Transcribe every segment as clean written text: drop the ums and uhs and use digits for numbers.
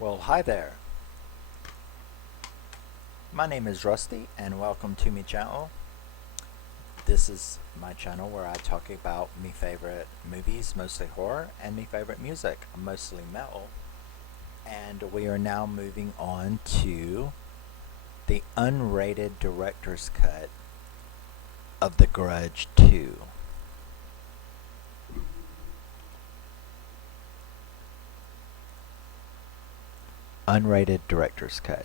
Well, hi there. My name is Rusty, and welcome to my channel. This is my channel where I talk about my favorite movies, mostly horror, and my favorite music, mostly metal. And we are now moving on to the unrated director's cut of The Grudge 2. Unrated director's cut,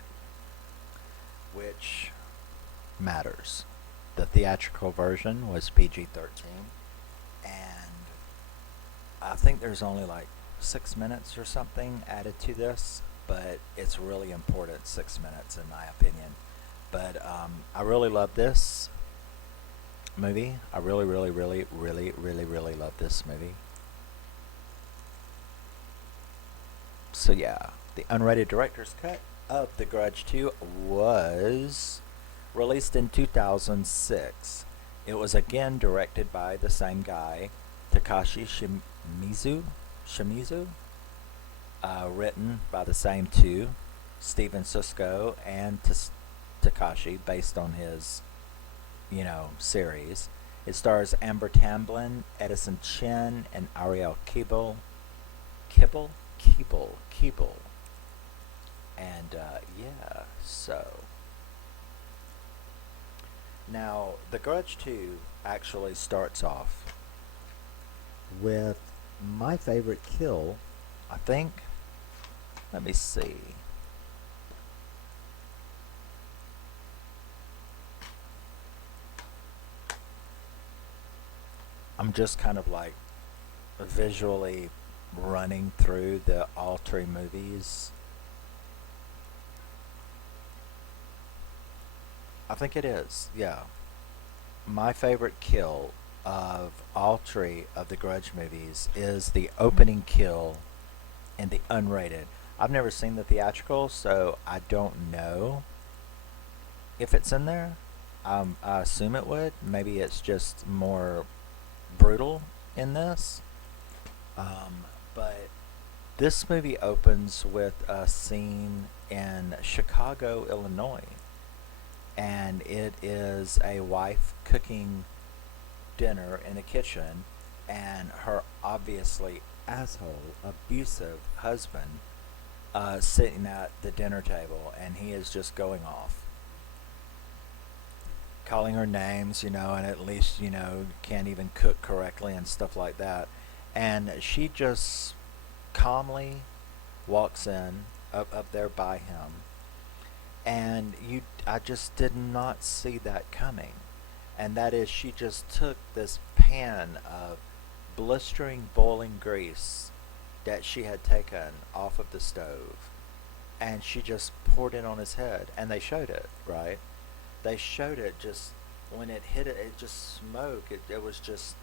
which matters. The theatrical version was PG-13, and I think there's only like 6 minutes or something added to this, but it's really important 6 minutes in my opinion. But I really love this movie. I really love this movie. So yeah, the unrated director's cut of The Grudge 2 was released in 2006. It was again directed by the same guy, Takashi Shimizu, written by the same two, Steven Susco and Takashi, based on his, series. It stars Amber Tamblyn, Edison Chen, and Arielle Kebbel. And yeah, so now The Grudge 2 actually starts off with my favorite kill, I think. Let me see. I'm just kind of like visually running through all three movies. I think it is, yeah. My favorite kill of all three of the Grudge movies is the opening kill in the unrated. I've never seen the theatrical, so I don't know if it's in there. I assume it would. Maybe it's just more brutal in this. But this movie opens with a scene in Chicago, Illinois. And it is a wife cooking dinner in the kitchen, and her obviously asshole, abusive husband sitting at the dinner table, and he is just going off, calling her names, and at least, can't even cook correctly and stuff like that. And she just calmly walks in up there by him, and I just did not see that coming. And that is, she just took this pan of blistering boiling grease that she had taken off of the stove, and she just poured it on his head. And they showed it, right? They showed it, just when it hit it, it just smoked. It was just,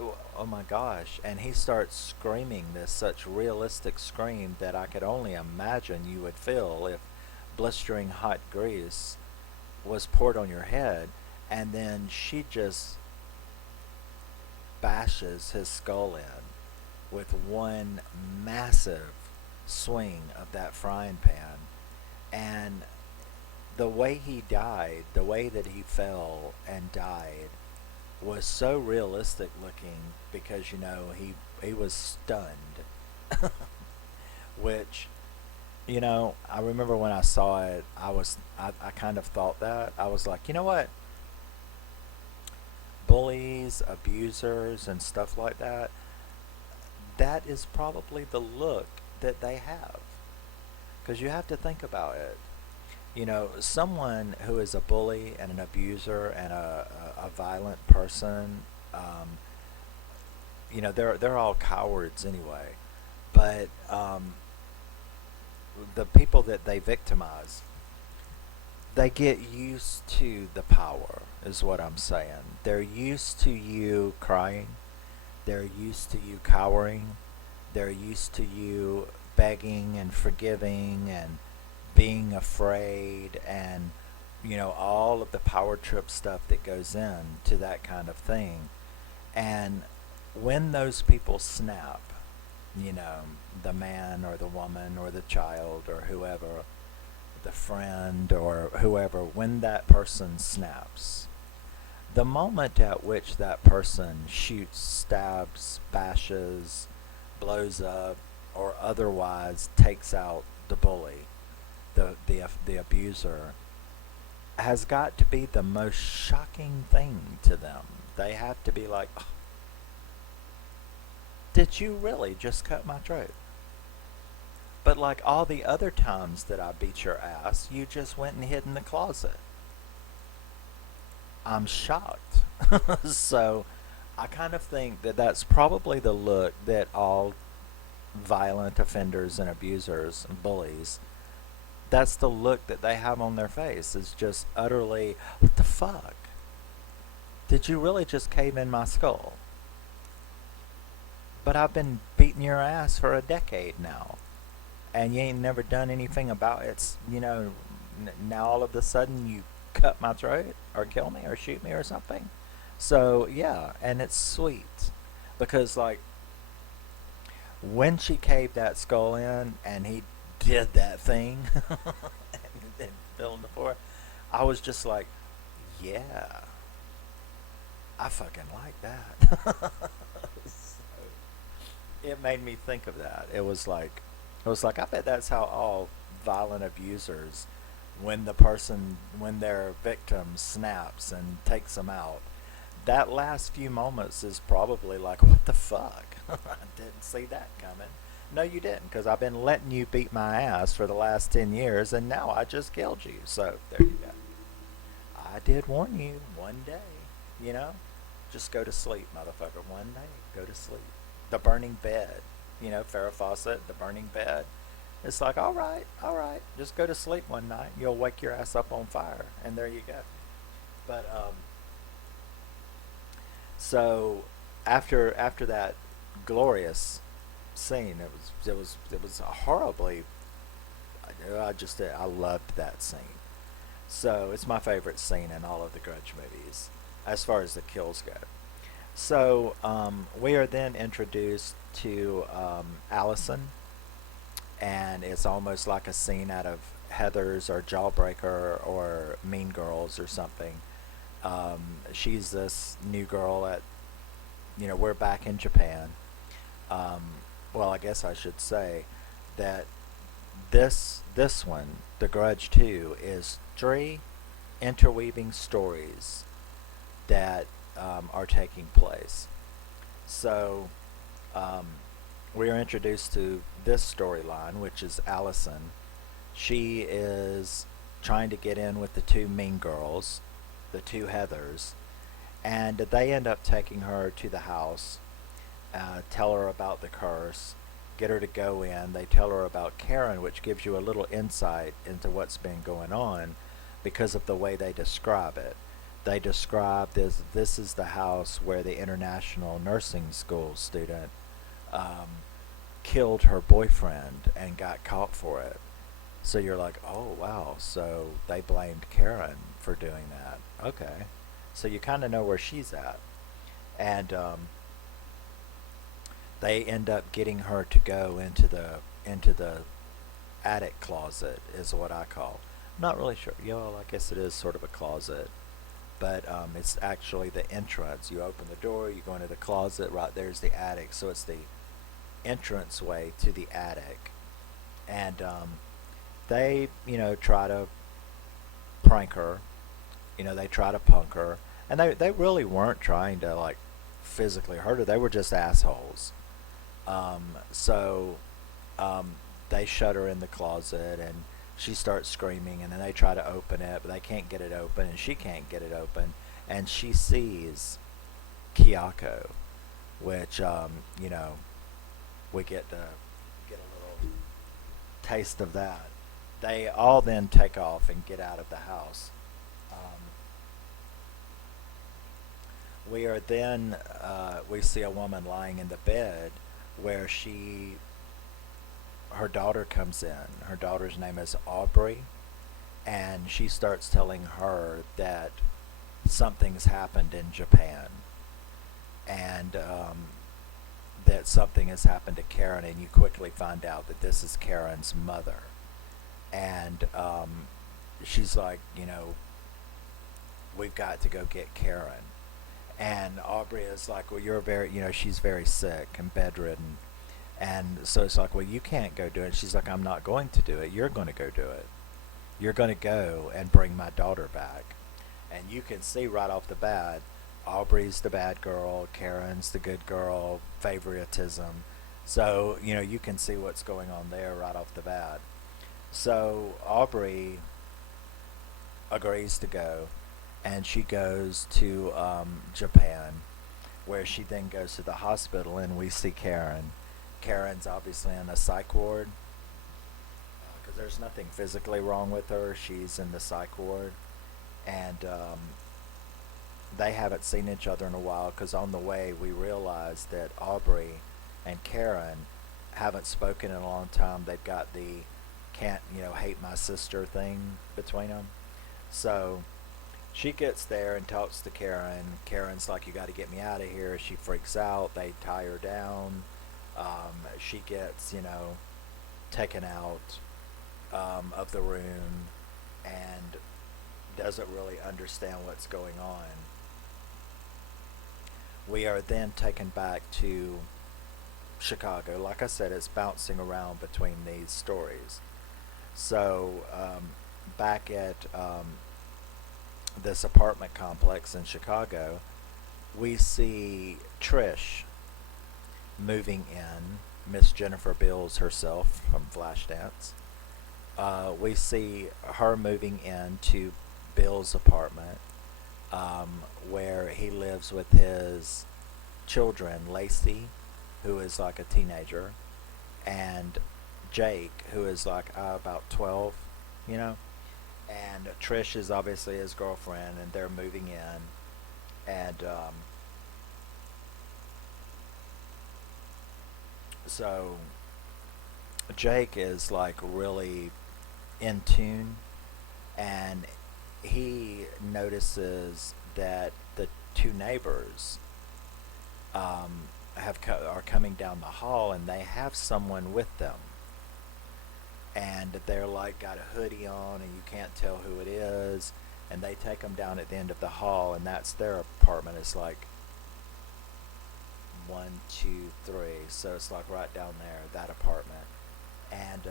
oh my gosh. And he starts screaming this such realistic scream that I could only imagine you would feel if blistering hot grease was poured on your head. And then she just bashes his skull in with one massive swing of that frying pan. And the way he died, the way that he fell and died, was so realistic looking, because he was stunned. Which, I remember when I saw it, I kind of thought that. I was like, you know what? Bullies, abusers, and stuff like that, that is probably the look that they have. Because you have to think about it. Someone who is a bully and an abuser and a violent person, they're all cowards anyway. But the people that they victimize, they get used to the power, is what I'm saying. They're used to you crying. They're used to you cowering. They're used to you begging and forgiving and being afraid, and all of the power trip stuff that goes into that kind of thing. And when those people snap, you know, the man or the woman or the child or whoever, the friend or whoever, when that person snaps, the moment at which that person shoots, stabs, bashes, blows up, or otherwise takes out the bully, the abuser, has got to be the most shocking thing to them. They have to be like, "Oh, did you really just cut my throat?" But like all the other times that I beat your ass, you just went and hid in the closet. I'm shocked. So I kind of think that that's probably the look that all violent offenders and abusers and bullies, that's the look that they have on their face, is just utterly, what the fuck? Did you really just cave in my skull? But I've been beating your ass for a decade now, and you ain't never done anything about it. It's, now all of a sudden you cut my throat or kill me or shoot me or something. So yeah, and it's sweet because like when she caved that skull in and he did that thing and fell on the floor, I was just like, yeah, I fucking like that. So it made me think of that. It was like I bet that's how all violent abusers, when their victim snaps and takes them out, that last few moments is probably like, what the fuck? I didn't see that coming. No, you didn't, because I've been letting you beat my ass for the last 10 years, and now I just killed you. So, there you go. I did warn you one day, you know? Just go to sleep, motherfucker. One day, go to sleep. The burning bed, Farrah Fawcett, the burning bed. It's like, all right, just go to sleep one night. You'll wake your ass up on fire, and there you go. But so after that glorious scene, it was a horribly. I loved that scene. So it's my favorite scene in all of the Grudge movies, as far as the kills go. So we are then introduced to Allison, and it's almost like a scene out of Heathers or Jawbreaker or Mean Girls or something. She's this new girl we're back in Japan. Um, well, I guess I should say that this one, The Grudge 2, is three interweaving stories that are taking place. So um, we are introduced to this storyline, which is Allison. She is trying to get in with the two mean girls, the two Heathers, and they end up taking her to the house, tell her about the curse, get her to go in. They tell her about Karen, which gives you a little insight into what's been going on because of the way they describe it. They describe this is the house where the international nursing school student killed her boyfriend and got caught for it. So you're like, oh wow, so they blamed Karen for doing that. Okay. So you kind of know where she's at. And they end up getting her to go into the attic closet is what I call. I'm not really sure. I guess it is sort of a closet, but it's actually the entrance. You open the door, you go into the closet. Right there's the attic, so it's the entrance way to the attic. And they try to prank her. They try to punk her, and they really weren't trying to like physically hurt her. They were just assholes. So they shut her in the closet, and she starts screaming, and then they try to open it, but they can't get it open, and she can't get it open, and she sees Kayako, which we get to get a little taste of that. They all then take off and get out of the house. We are then we see a woman lying in the bed where her daughter comes in. Her daughter's name is Aubrey, and she starts telling her that something's happened in Japan, and that something has happened to Karen, and you quickly find out that this is Karen's mother. And she's like, we've got to go get Karen. And Aubrey is like, well, you're very, she's very sick and bedridden. And so it's like, well, you can't go do it. She's like, I'm not going to do it. You're going to go do it. You're going to go and bring my daughter back. And you can see right off the bat, Aubrey's the bad girl, Karen's the good girl, favoritism. So, you can see what's going on there right off the bat. So Aubrey agrees to go, and she goes to Japan, where she then goes to the hospital, and we see Karen. Karen's obviously in a psych ward, because there's nothing physically wrong with her. She's in the psych ward, and they haven't seen each other in a while, because on the way we realize that Aubrey and Karen haven't spoken in a long time. They've got the can't, hate my sister thing between them. So she gets there and talks to Karen. Karen's like, you got to get me out of here. She freaks out. They tie her down. She gets, taken out of the room and doesn't really understand what's going on. We are then taken back to Chicago. Like I said, it's bouncing around between these stories. So back at this apartment complex in Chicago, we see Trish moving in, Miss Jennifer Beals herself from Flashdance. We see her moving into Bill's apartment, where he lives with his children, Lacey, who is like a teenager, and Jake, who is like about 12, and Trish is obviously his girlfriend, and they're moving in, and so Jake is like really in tune, and he notices that the two neighbors are coming down the hall, and they have someone with them, and they're like got a hoodie on, and you can't tell who it is, and they take them down at the end of the hall, and that's their apartment. It's like 1, 2, 3, so it's like right down there, that apartment. And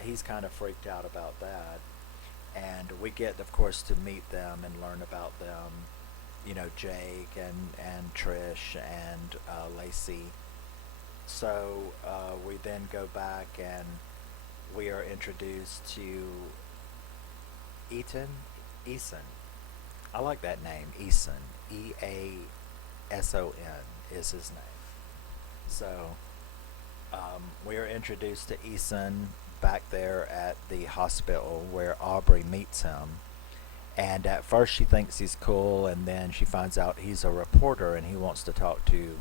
he's kind of freaked out about that, and we get, of course, to meet them and learn about them, Jake and Trish and Lacey. So we then go back, and we are introduced to Eason. I like that name, Eason. Eason is his name. So we are introduced to Eason back there at the hospital where Aubrey meets him. And at first she thinks he's cool, and then she finds out he's a reporter, and he wants to talk to,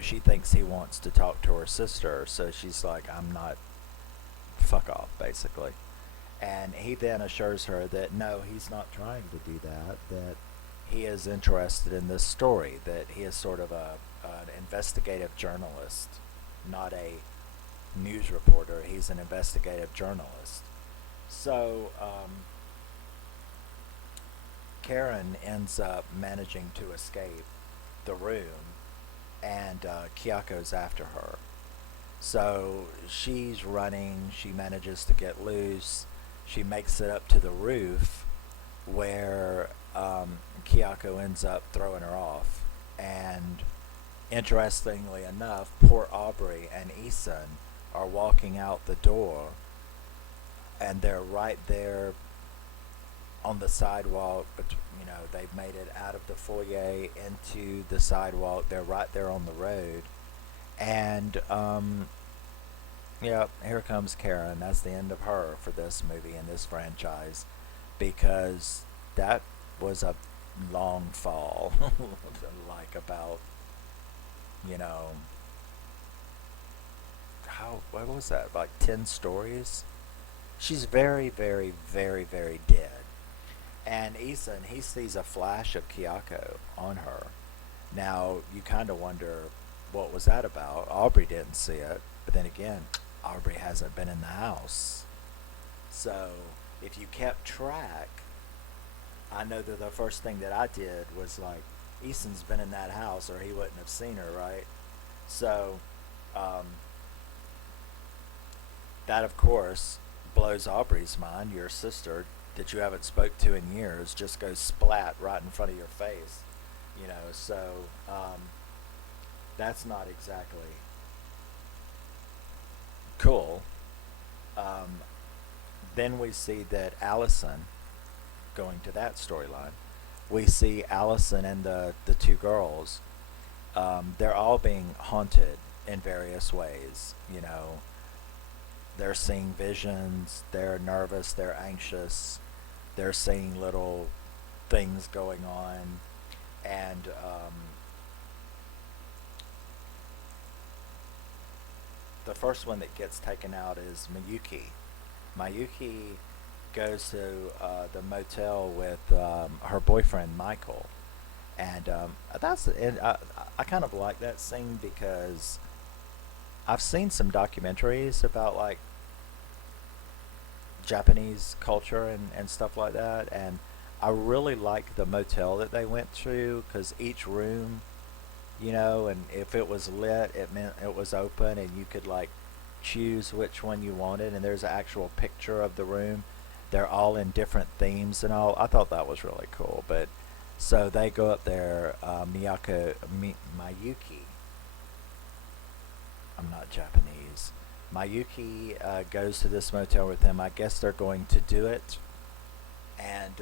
she thinks he wants to talk to her sister. So she's like, I'm not, fuck off, basically. And he then assures her that no, he's not trying to do that, that he is interested in this story, that he is sort of an investigative journalist, not a news reporter. He's an investigative journalist. So Karen ends up managing to escape the room, and Kyako's after her. So she's running, she manages to get loose, she makes it up to the roof, where Kyako ends up throwing her off. And interestingly enough, poor Aubrey and Eason are walking out the door, and they're right there on the sidewalk. But they've made it out of the foyer into the sidewalk. They're right there on the road, and here comes Karen. That's the end of her for this movie and this franchise, because that was a long fall. Like about, what was that, like 10 stories? She's very, very, very, very dead. And Eason, he sees a flash of Kyako on her. Now, you kind of wonder, what was that about? Aubrey didn't see it. But then again, Aubrey hasn't been in the house. So if you kept track, I know that the first thing that I did was like, Easton's been in that house or he wouldn't have seen her, right? So um, that, of course, blows Aubrey's mind. Your sister that you haven't spoke to in years just goes splat right in front of your face, you know. So that's not exactly cool. Um, then we see that Allison, going to that storyline, we see Allison and the two girls. They're all being haunted in various ways. You know, they're seeing visions. They're nervous. They're anxious. They're seeing little things going on, and the first one that gets taken out is Miyuki. Mayuki goes to the motel with her boyfriend Michael, and I kind of like that scene because I've seen some documentaries about like Japanese culture and stuff like that, and I really like the motel that they went to because each room, you know, and if it was lit, it meant it was open, and you could like choose which one you wanted, and there's an actual picture of the room. They're all in different themes and all. I thought that was really cool. But so they go up there. Mayuki. I'm not Japanese. Mayuki goes to this motel with him. I guess they're going to do it, and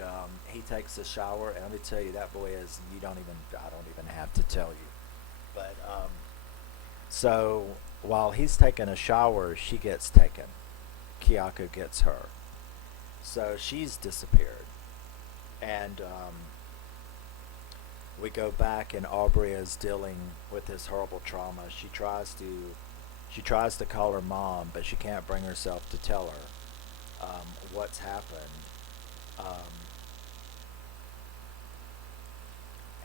he takes a shower. And let me tell you, that boy is. You don't even. I don't even have to tell you. But so while he's taking a shower, she gets taken. Kayako gets her. So she's disappeared. And we go back, and Aubrey is dealing with this horrible trauma. She tries to call her mom, but she can't bring herself to tell her what's happened. Um,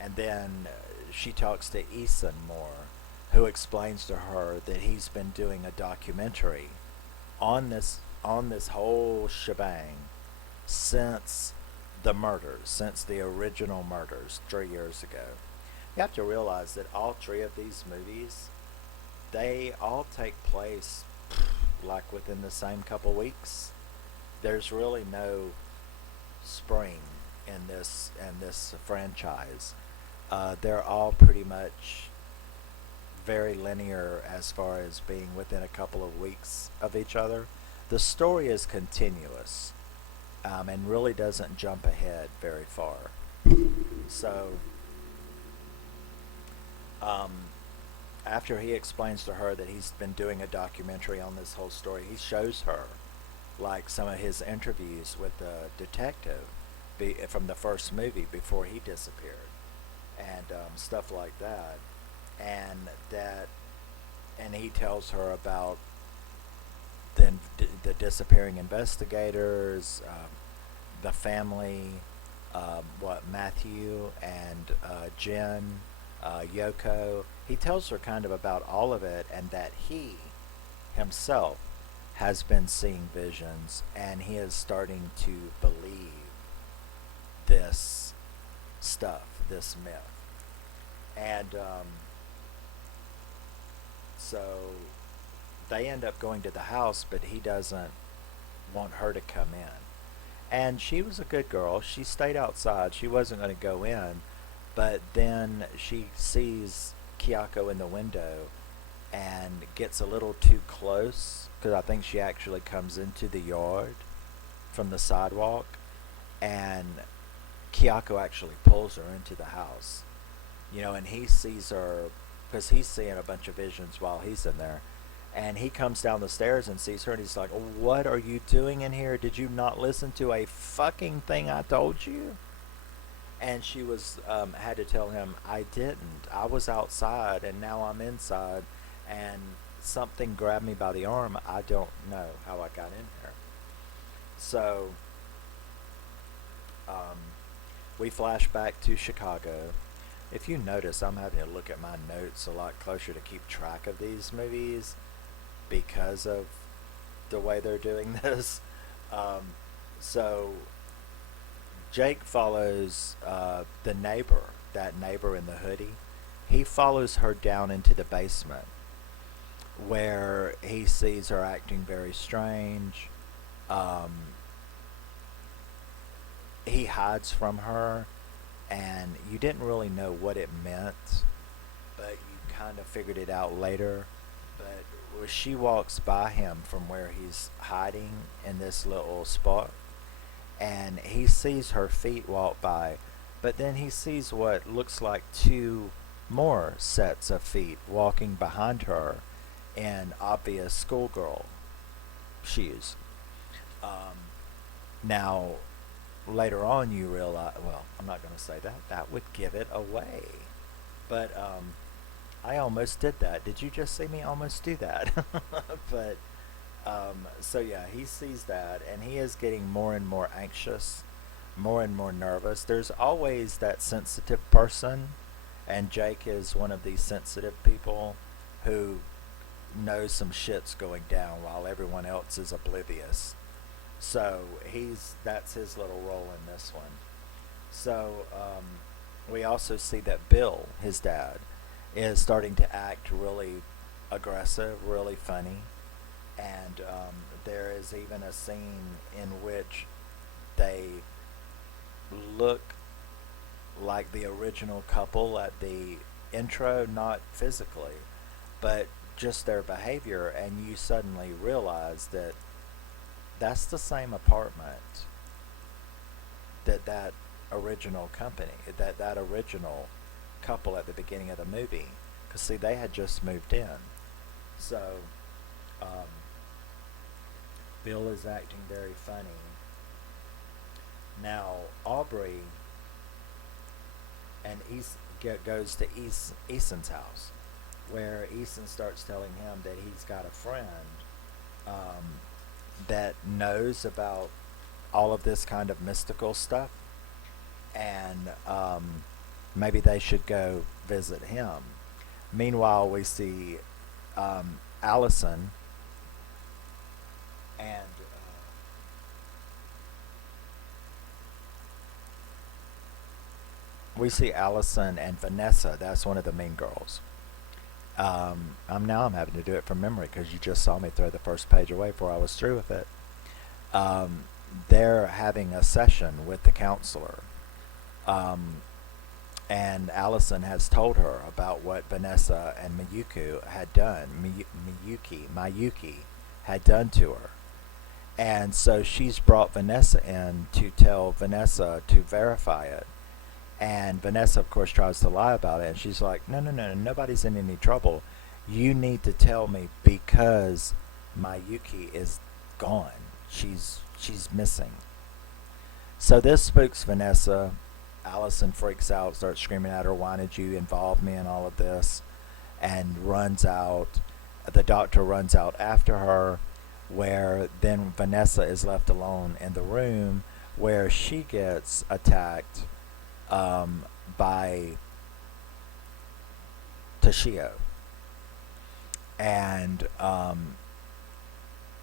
and then she talks to Eason more, who explains to her that he's been doing a documentary on this whole shebang since the murders, since the original murders 3 years ago. You have to realize that all three of these movies, they all take place like within the same couple weeks. There's really no spring in this franchise. They're all pretty much very linear as far as being within a couple of weeks of each other. The story is continuous, and really doesn't jump ahead very far. So, um, after he explains to her that he's been doing a documentary on this whole story, he shows her like some of his interviews with the detective from the first movie before he disappeared, and stuff like that, and that, and he tells her about the disappearing investigators, the family, what Matthew and Jen, Yoko. He tells her kind of about all of it, and that he himself has been seeing visions, and he is starting to believe this stuff, this myth. And so they end up going to the house, but he doesn't want her to come in. And she was a good girl. She stayed outside. She wasn't going to go in. But then she sees Kayako in the window and gets a little too close, because I think she actually comes into the yard from the sidewalk, and Kayako actually pulls her into the house. You know, and he sees her, because he's seeing a bunch of visions while he's in there. And he comes down the stairs and sees her, and he's like, "What are you doing in here? Did you not listen to a fucking thing I told you?" And she was had to tell him, "I didn't. I was outside, and now I'm inside, and something grabbed me by the arm. I don't know how I got in here." So we flash back to Chicago. If you notice, I'm having to look at my notes a lot closer to keep track of these movies because of the way they're doing this. Um, so Jake follows the neighbor, that neighbor in the hoodie. He follows her down into the basement where he sees her acting very strange. Um, he hides from her, and you didn't really know what it meant, but you kind of figured it out later. But she walks by him from where he's hiding in this little spot, and he sees her feet walk by, but then he sees what looks like two more sets of feet walking behind her in obvious schoolgirl shoes. Um, Now, later on, you realize, well, I'm not going to say that. That would give it away. But I almost did that. Did you just see me almost do that? But so yeah, he sees that, and he is getting more and more anxious, more and more nervous. There's always that sensitive person, and Jake is one of these sensitive people who knows some shit's going down while everyone else is oblivious. So that's his little role in this one. So we also see that Bill, his dad, is starting to act really aggressive, really funny, and there is even a scene in which they look like the original couple at the intro, not physically, but just their behavior, and you suddenly realize that that's the same apartment that original company, that original couple at the beginning of the movie. Because, see, they had just moved in. So, um, Bill is acting very funny. Now, Aubrey and goes to Eason's house, where Eason starts telling him that he's got a friend um, that knows about all of this kind of mystical stuff, and maybe they should go visit him. Meanwhile, we see Allison and Vanessa. That's one of the mean girls. I'm having to do it from memory because you just saw me throw the first page away before I was through with it. Um, they're having a session with the counselor, um, and Allison has told her about what Vanessa and Miyuki had done. Mayuki had done to her, and so she's brought Vanessa in to tell Vanessa to verify it. And Vanessa, of course, tries to lie about it. And she's like, no, no, no, nobody's in any trouble. You need to tell me because Mayuki is gone. She's missing. So this spooks Vanessa. Allison freaks out, starts screaming at her, why did you involve me in all of this? And runs out. The doctor runs out after her, where then Vanessa is left alone in the room where she gets attacked by Toshio. And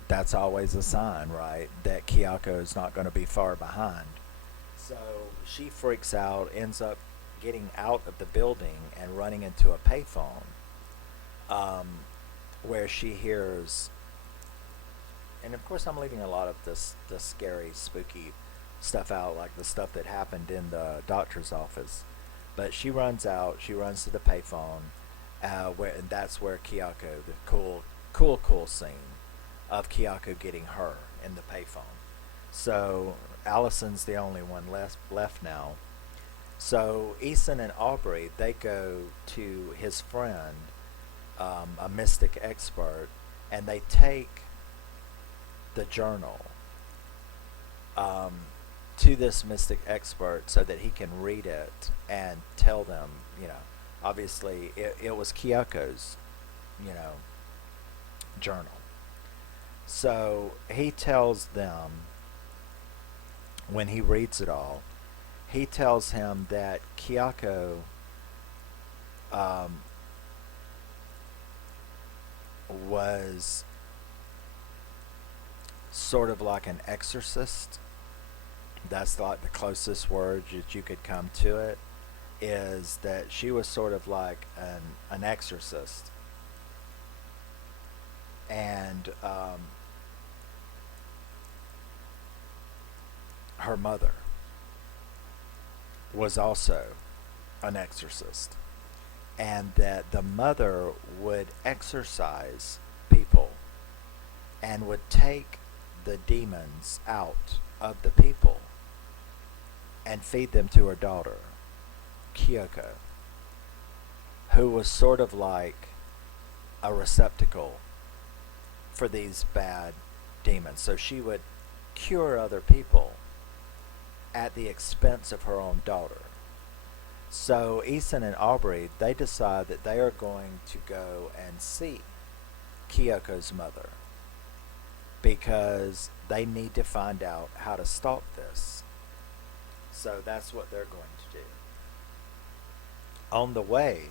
that's always a sign, right, that Kyoko is not going to be far behind. So she freaks out, ends up getting out of the building and running into a payphone, um, where she hears, and of course I'm leaving a lot of the scary, spooky stuff out, like the stuff that happened in the doctor's office. But she runs out, she runs to the payphone, and that's where Kyoko, the cool scene of Kyoko getting her in the payphone. So Allison's the only one left now. So Eason and Aubrey, they go to his friend, a mystic expert, and they take the journal um, to this mystic expert so that he can read it and tell them, obviously it was Kyoko's, journal. So he tells them, when he reads it all, he tells him that Kyoko um, was sort of like an exorcist. That's like the closest word that you could come to it. Is that she was sort of like an exorcist, and her mother was also an exorcist, and that the mother would exorcise people and would take the demons out of the people and feed them to her daughter, Kyoko, who was sort of like a receptacle for these bad demons. So she would cure other people at the expense of her own daughter. So Eason and Aubrey, they decide that they are going to go and see Kyoko's mother because they need to find out how to stop this. So that's what they're going to do. On the way,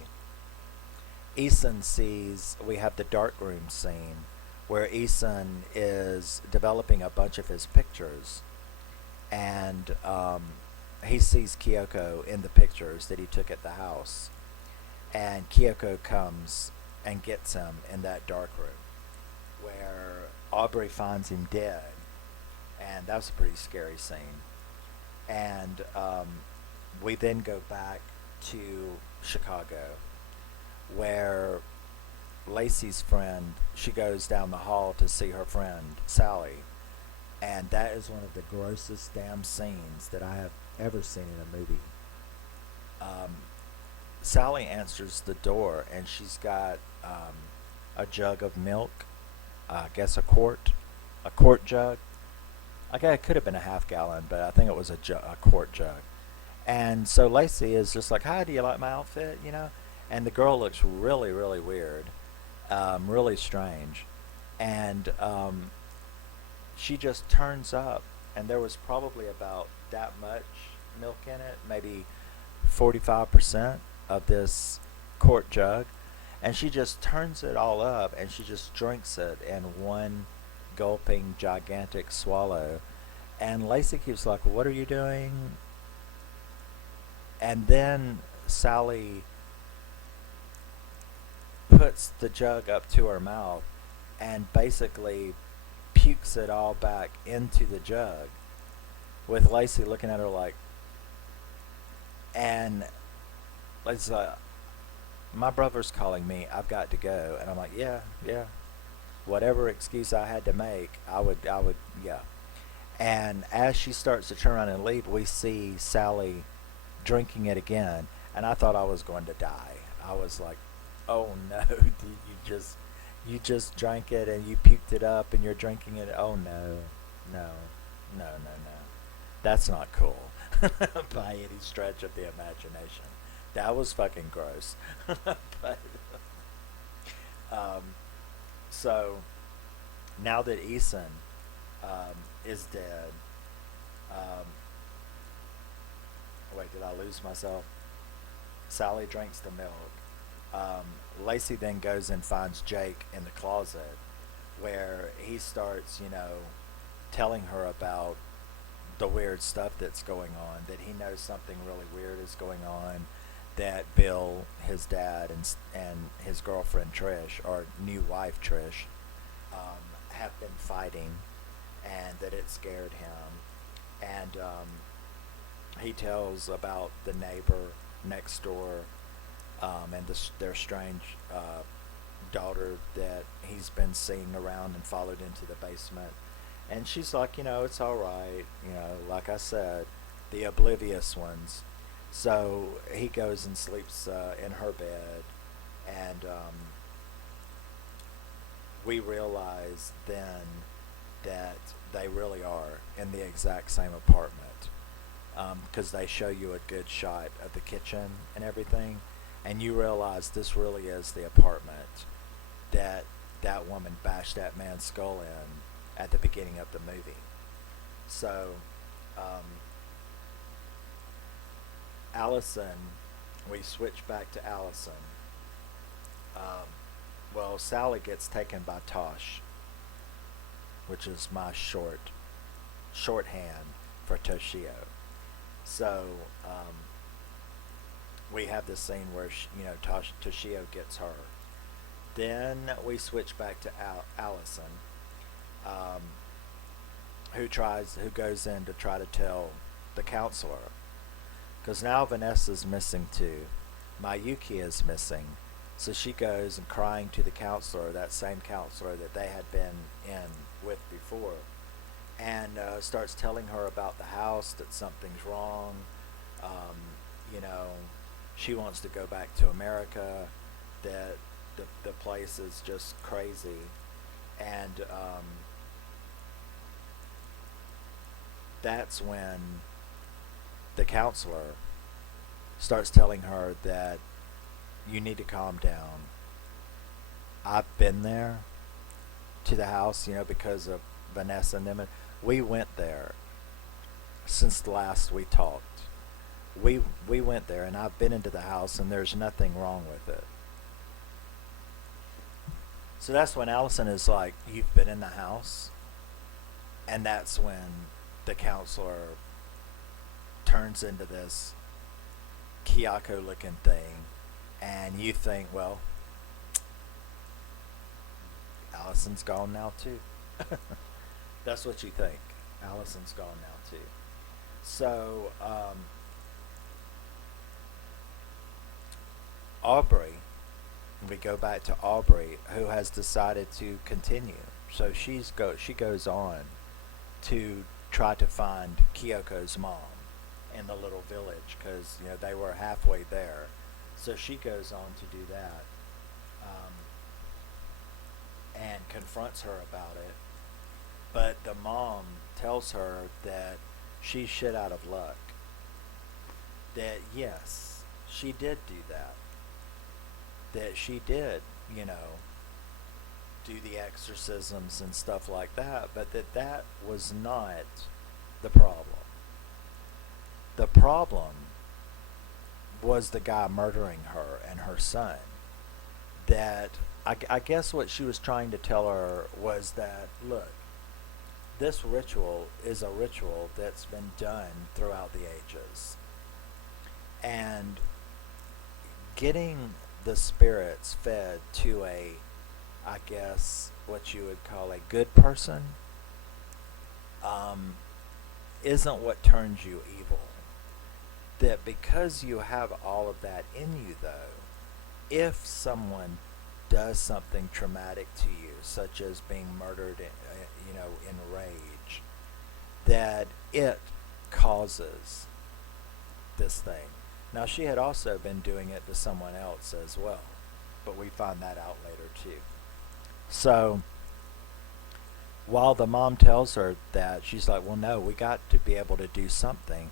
Eason sees, we have the darkroom scene where Eason is developing a bunch of his pictures, and he sees Kyoko in the pictures that he took at the house, and Kyoko comes and gets him in that dark room where Aubrey finds him dead, and that was a pretty scary scene. And we then go back to Chicago where Lacey's friend, she goes down the hall to see her friend Sally, and that is one of the grossest damn scenes that I have ever seen in a movie. Um, Sally answers the door, and she's got a jug of milk, I guess a quart jug. I guess it could have been a half gallon, but I think it was a quart jug. And so Lacey is just like, "Hi, do you like my outfit?" You know, and the girl looks really, really weird, really strange, and she just turns up, and there was probably about that much milk in it, maybe 45% of this quart jug, and she just turns it all up, and she just drinks it in one gulping gigantic swallow. And Lacey keeps like, "What are you doing?" And then Sally puts the jug up to her mouth and basically pukes it all back into the jug, with Lacey looking at her like, and Lacey's like, "My brother's calling me, I've got to go." And I'm like, "Yeah, yeah, whatever excuse I had to make, I would, yeah." And as she starts to turn around and leave, we see Sally drinking it again, and I thought I was going to die. I was like, "Oh no, you just drank it and you puked it up and you're drinking it. Oh no, no, no, no, no. That's not cool by any stretch of the imagination. That was fucking gross." But um, so now that Eason is dead, um, wait, did I lose myself? Sally drinks the milk. Lacey then goes and finds Jake in the closet, where he starts, telling her about the weird stuff that's going on, that he knows something really weird is going on, that Bill, his dad, and his girlfriend Trish, or new wife Trish, have been fighting, and that it scared him. And he tells about the neighbor next door, and their strange daughter that he's been seeing around and followed into the basement. And she's like, "It's all right. Like I said, the oblivious ones." So he goes and sleeps in her bed, and we realize then that they really are in the exact same apartment, because they show you a good shot of the kitchen and everything, and you realize this really is the apartment that that woman bashed that man's skull in at the beginning of the movie. So Allison we switch back to Allison. Um, well, Sally gets taken by Tosh, which is my shorthand for Toshio. So we have this scene where Toshio gets her. Then we switch back to Allison, um, who goes in to try to tell the counselor, because now Vanessa's missing too. Mayuki is missing, so she goes and crying to the counselor, that same counselor that they had been in with before, and starts telling her about the house, that something's wrong. Um, you know, she wants to go back to America, that the place is just crazy, and that's when the counselor starts telling her that you need to calm down. I've been there to the house, because of Vanessa and them. We went there since the last we talked. We went there, and I've been into the house, and there's nothing wrong with it. So that's when Allison is like, "You've been in the house?" And that's when the counselor turns into this Kyoko looking thing, and you think, well, Allison's gone now too. That's what you think. Allison's gone now too. So, Aubrey, we go back to Aubrey, who has decided to continue. So she goes on to try to find Kyoko's mom in the little village, because they were halfway there. So she goes on to do that, and confronts her about it. But the mom tells her that she's shit out of luck. That yes, she did do that. That she did, do the exorcisms and stuff like that, but that was not the problem. The problem was the guy murdering her and her son. That I guess what she was trying to tell her was that, look, this ritual is a ritual that's been done throughout the ages. And getting the spirits fed to I guess, what you would call a good person, um, isn't what turns you evil. That because you have all of that in you, though, if someone does something traumatic to you, such as being murdered, in rage, that it causes this thing. Now, she had also been doing it to someone else as well, but we find that out later too. So, while the mom tells her that, she's like, well, no, we got to be able to do something.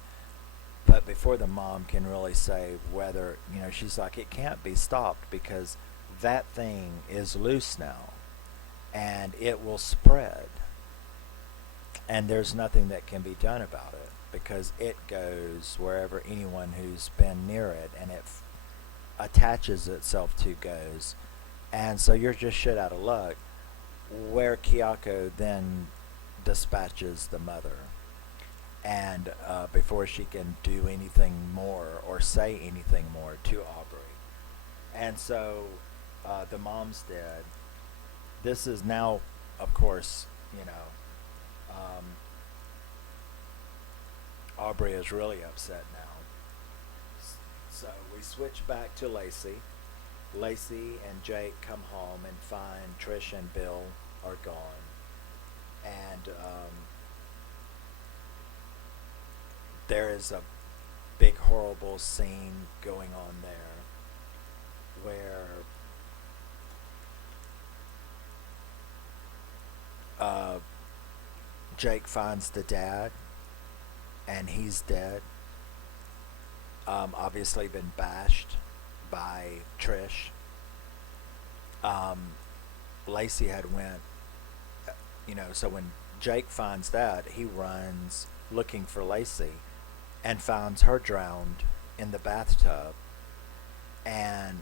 But before the mom can really say whether, she's like, it can't be stopped, because that thing is loose now and it will spread. And there's nothing that can be done about it, because it goes wherever anyone who's been near it and it attaches itself to goes. And so you're just shit out of luck. Where Kyoko then dispatches the mother, and before she can do anything more or say anything more to Aubrey. And so the mom's dead. This is now, of course, um, Aubrey is really upset now. So we switch back to Lacey. Lacey and Jake come home and find Trish and Bill are gone. And there is a big horrible scene going on there where Jake finds the dad and he's dead. Obviously been bashed by Trish. Lacey had went, so when Jake finds that, he runs looking for Lacey and finds her drowned in the bathtub, and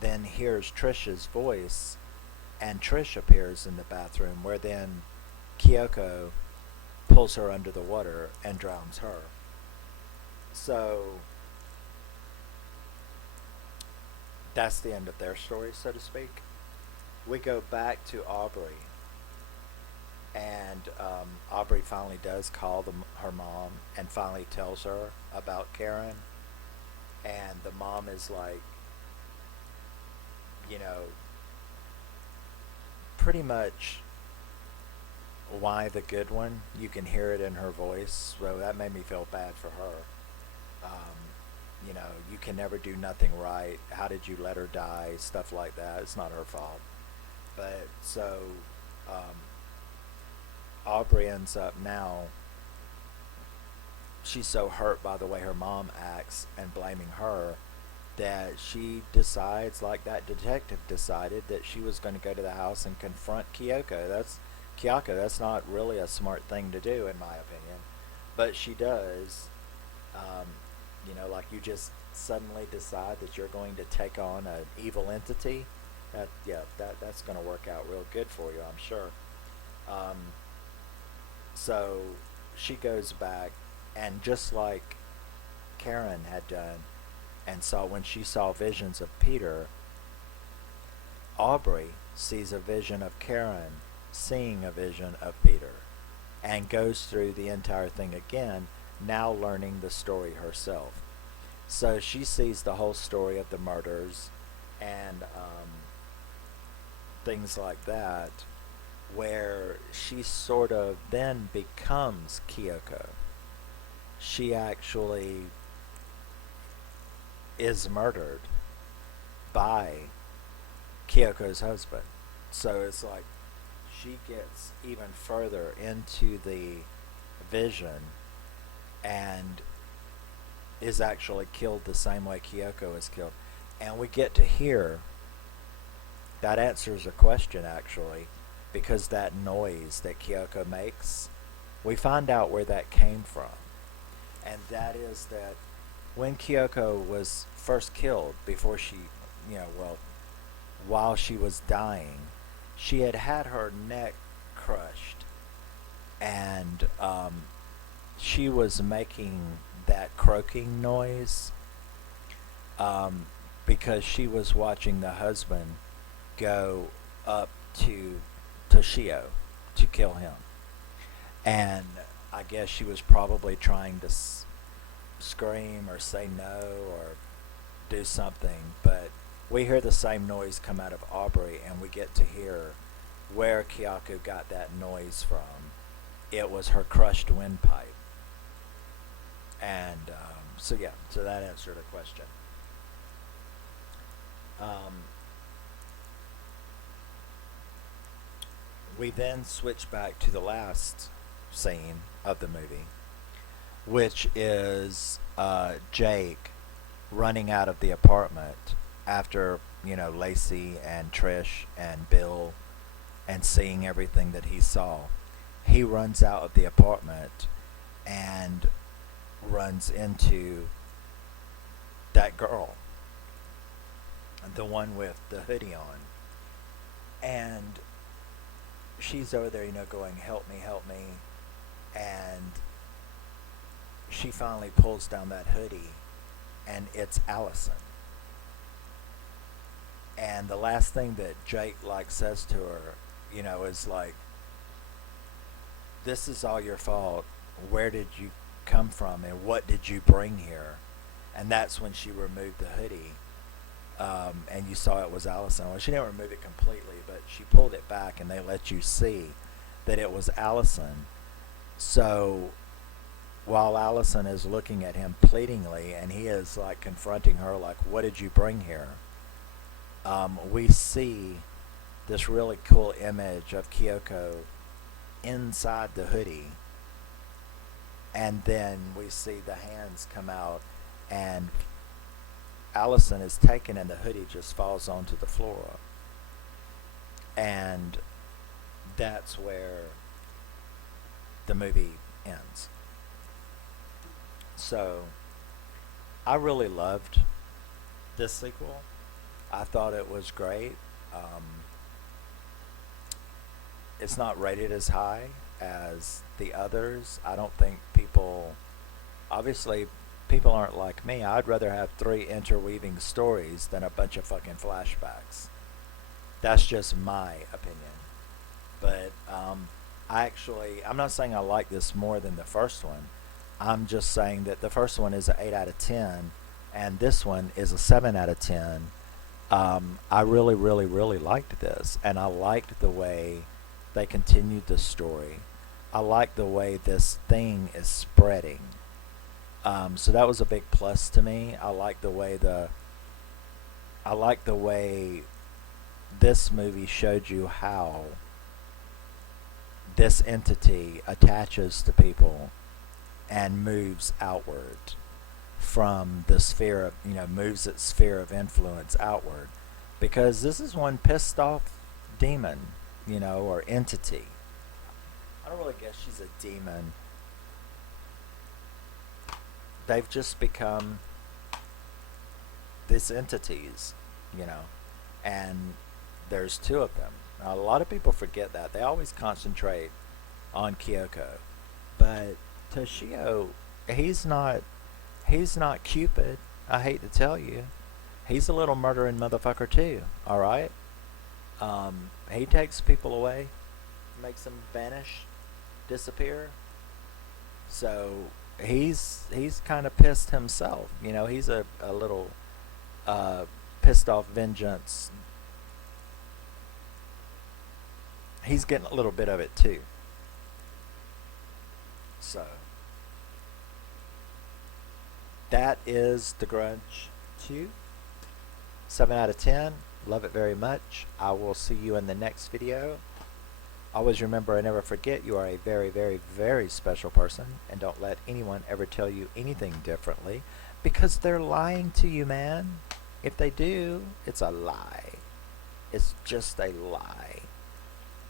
then hears Trisha's voice, and Trish appears in the bathroom, where then Kyoko pulls her under the water and drowns her. So that's the end of their story, so to speak. We go back to Aubrey, and Aubrey finally does call her mom and finally tells her about Karen. And the mom is like, you know, pretty much, why the good one? You can hear it in her voice. So that made me feel bad for her. You can never do nothing right. How did you let her die? Stuff like that. It's not her fault. But so um, Aubrey ends up now, she's so hurt by the way her mom acts and blaming her, that she decides, like that detective decided, that she was going to go to the house and confront Kyoko. That's not really a smart thing to do, in my opinion, but she does. Um, like, you just suddenly decide that you're going to take on an evil entity. That's going to work out real good for you, I'm sure. Um, so she goes back, and just like Karen had done, and saw when she saw visions of Peter, Aubrey sees a vision of Karen seeing a vision of Peter, and goes through the entire thing again, now learning the story herself. So she sees the whole story of the murders and things like that, where she sort of then becomes Kyoko. She actually is murdered by Kyoko's husband. So it's like she gets even further into the vision and is actually killed the same way Kyoko is killed. And we get to hear that answers a question, actually, because that noise that Kyoko makes, we find out where that came from. And that is that when Kyoko was first killed, before she, while she was dying, she had had her neck crushed, and she was making that croaking noise because she was watching the husband go up to Toshio to kill him. And I guess she was probably trying to scream or say no or do something, but we hear the same noise come out of Aubrey, and we get to hear where Kyoko got that noise from. It was her crushed windpipe. And so that answered a question. We then switch back to the last scene of the movie, which is Jake running out of the apartment after, Lacey and Trish and Bill, and seeing everything that he saw. He runs out of the apartment and runs into that girl, the one with the hoodie on. And she's over there, going, help me, help me. And she finally pulls down that hoodie, and it's Allison. And the last thing that Jake says to her, is like, this is all your fault. Where did you come from, and what did you bring here? And that's when she removed the hoodie, and you saw it was Allison. Well, she didn't remove it completely, but she pulled it back, and they let you see that it was Allison. So while Allison is looking at him pleadingly, and he is confronting her, what did you bring here? We see this really cool image of Kyoko inside the hoodie, and then we see the hands come out, and Allison is taken, and the hoodie just falls onto the floor. And that's where the movie ends. So I really loved this sequel. I thought it was great. Um, it's not rated as high as the others. I don't think people, obviously, people aren't like me. I'd rather have 3 interweaving stories than a bunch of fucking flashbacks. That's just my opinion. But I'm not saying I like this more than the first one. I'm just saying that the first one is an 8 out of 10, and this one is a 7 out of 10. I really, really, really liked this, and I liked the way they continued the story. I like the way this thing is spreading. So that was a big plus to me. I like the way this movie showed you how this entity attaches to people and moves outward from the sphere of, moves its sphere of influence outward. Because this is one pissed off demon, or entity. I don't really guess she's a demon. They've just become these entities, and there's 2 of them. Now, a lot of people forget that. They always concentrate on Kyoko. But Toshio, he's not Cupid. I hate to tell you. He's a little murdering motherfucker too, alright? He takes people away, makes them vanish, disappear. So he's kind of pissed himself. He's a little pissed off vengeance. He's getting a little bit of it too. So that is The Grudge 2. 7 out of 10. Love it very much. I will see you in the next video. Always remember and never forget, you are a very, very, very special person, and don't let anyone ever tell you anything differently, because they're lying to you, man. If they do, it's a lie. It's just a lie.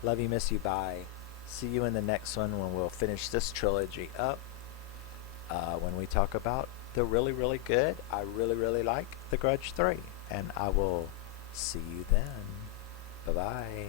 Love you, miss you, bye. See you in the next one when we'll finish this trilogy up. When we talk about the really, really good, I really, really like The Grudge 3. And I will see you then. Bye-bye.